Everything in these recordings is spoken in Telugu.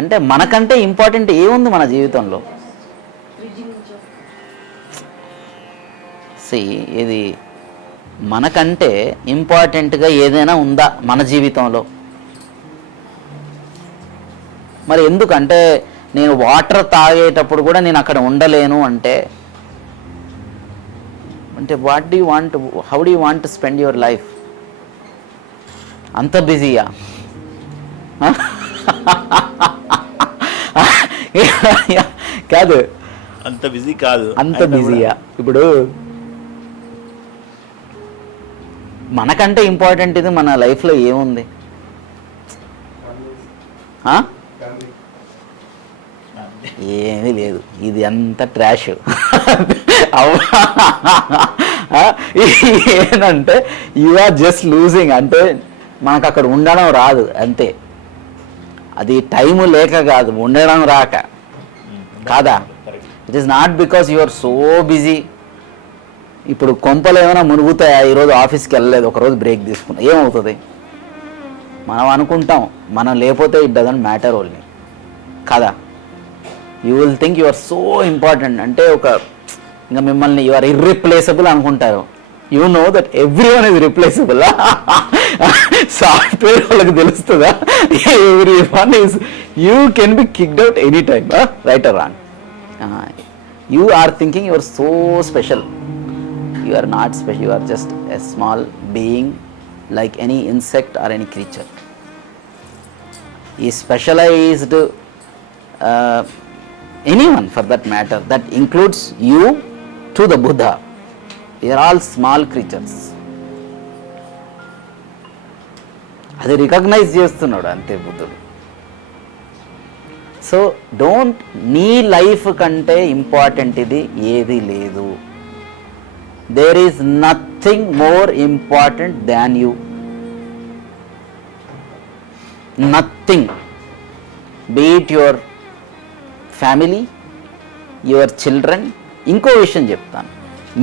అంటే మనకంటే ఇంపార్టెంట్ ఏముంది మన జీవితంలో? ఇది మనకంటే ఇంపార్టెంట్గా ఏదైనా ఉందా మన జీవితంలో? మరి ఎందుకంటే నేను వాటర్ తాగేటప్పుడు కూడా నేను అక్కడ ఉండలేను అంటే what do you want, how do you want to spend your life? అంత బిజీయా? కాదు, అంత బిజీ కాదు. అంత బిజీయా? ఇప్పుడు మనకంటే ఇంపార్టెంట్ ఇది మన లైఫ్లో ఏముంది? ఏమీ లేదు, ఇది అంత ట్రాష్. ఏంటంటే యు ఆర్ జస్ట్ లూజింగ్. అంటే మనకు అక్కడ ఉండడం రాదు అంతే. అది టైము లేక కాదు, ఉండడం రాక కాదా? It is not because you are so busy. ఇప్పుడు కొంపలు ఏమైనా మునుగుతాయా? ఈరోజు ఆఫీస్కి వెళ్ళలేదు, ఒకరోజు బ్రేక్ తీసుకున్నా, ఏమవుతుంది? మనం అనుకుంటాం, మనం లేకపోతే ఇట్ డజంట్ మ్యాటర్ ఓన్లీ కదా. You will think you are so important. అంటే ఇంకా మిమ్మల్ని యు ఆర్ ఇర్రిప్లేసబుల్ అనుకుంటారు. You know that every one is replaceable. Software వాళ్ళకి తెలుస్తుందా? Every one is, you can be kicked out any time, right or wrong. You are thinking you are so special. You are not special, you are just a small being like any insect or any creature. Is specialized anyone for that matter, that includes you to the Buddha. They are all small creatures. అది రికగ్నైజ్ చేస్తున్నాడు అంతే బుద్ధుడు. సో డోంట్, నీ లైఫ్ కంటే ఇంపార్టెంట్ ఇది ఏది లేదు. There is nothing more important than you. Nothing. Be it your family, your children. ఇంకో విషయం చెప్తాను,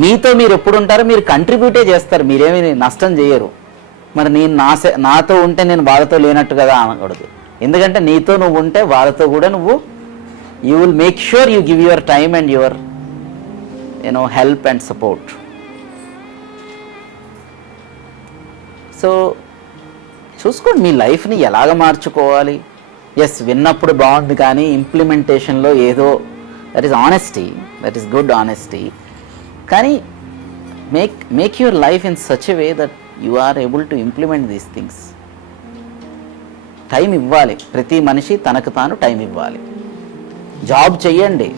మీతో మీరు ఎప్పుడు ఉంటారో మీరు కంట్రిబ్యూటే చేస్తారు, మీరేమీ నష్టం చేయరు. మరి నేను నాతో ఉంటే నేను వాళ్ళతో లేనట్టు కదా అనకూడదు. ఎందుకంటే నీతో నువ్వు ఉంటే వాళ్ళతో కూడా నువ్వు you will make sure you give your time and your help and support. So చూసుకోండి మీ లైఫ్ని ఎలాగ మార్చుకోవాలి. ఎస్, విన్నప్పుడు బాగుంది, కానీ ఇంప్లిమెంటేషన్లో ఏదో, that is honesty, that is good honesty. కానీ make your life in such a way that you are able to implement these things. Time ఇవ్వాలి, ప్రతి మనిషి తనకు తాను టైం ఇవ్వాలి. జాబ్ చెయ్యండి,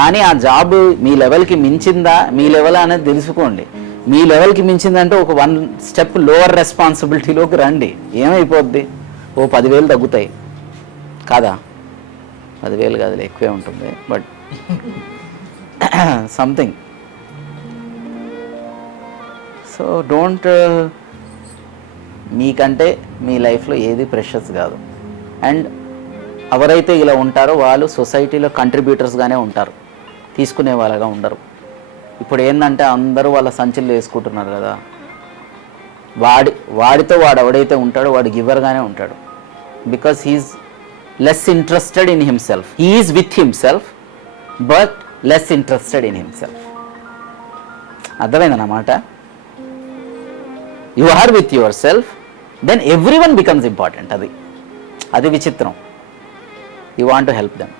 కానీ ఆ జాబ్ మీ లెవెల్కి మించిందా, మీ లెవెల్ అనేది తెలుసుకోండి. మీ లెవెల్కి మించిందంటే ఒక 1 స్టెప్ లోవర్ రెస్పాన్సిబిలిటీలోకి రండి. ఏమైపోద్ది? 10,000 తగ్గుతాయి కాదా? 10,000 కాదు, ఎక్కువే ఉంటుంది, బట్ సంథింగ్. సో డోంట్, మీకంటే మీ లైఫ్లో ఏది ప్రెషస్ కాదు. అండ్ ఎవరైతే ఇలా ఉంటారో వాళ్ళు సొసైటీలో కంట్రిబ్యూటర్స్గానే ఉంటారు, తీసుకునే వాళ్ళగా ఉండరు. ఇప్పుడు ఏంటంటే అందరూ వాళ్ళ సంచులు వేసుకుంటున్నారు కదా. వాడితో వాడు ఎవడైతే ఉంటాడో వాడు గివర్గానే ఉంటాడు. Because he's less interested in himself. He's with himself but less interested in himself. అర్థమైందన్నమాట. You are with your self, then every one becomes important. అది విచిత్రం. You want to help them.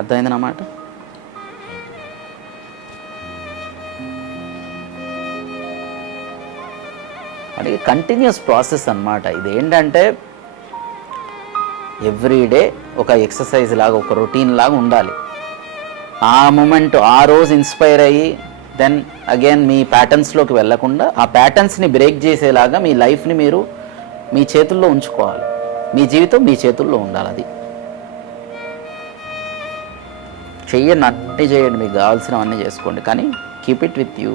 అర్థమైందన్నమాట. అది కంటిన్యూస్ ప్రాసెస్ అన్నమాట. ఇది ఏంటంటే ఎవ్రీడే ఒక ఎక్సర్సైజ్ లాగా, ఒక రొటీన్ లాగా ఉండాలి. ఆ మూమెంట్, ఆ రోజు ఇన్స్పైర్ అయ్యి దెన్ అగైన్ మీ ప్యాటర్న్స్లోకి వెళ్ళకుండా ఆ ప్యాటర్న్స్ని బ్రేక్ చేసేలాగా మీ లైఫ్ని మీరు మీ చేతుల్లో ఉంచుకోవాలి. మీ జీవితం మీ చేతుల్లో ఉండాలి. అది చెయ్యండి, అన్నీ చేయండి, మీకు కావాల్సినవన్నీ చేసుకోండి, కానీ కీప్ ఇట్ విత్ యూ.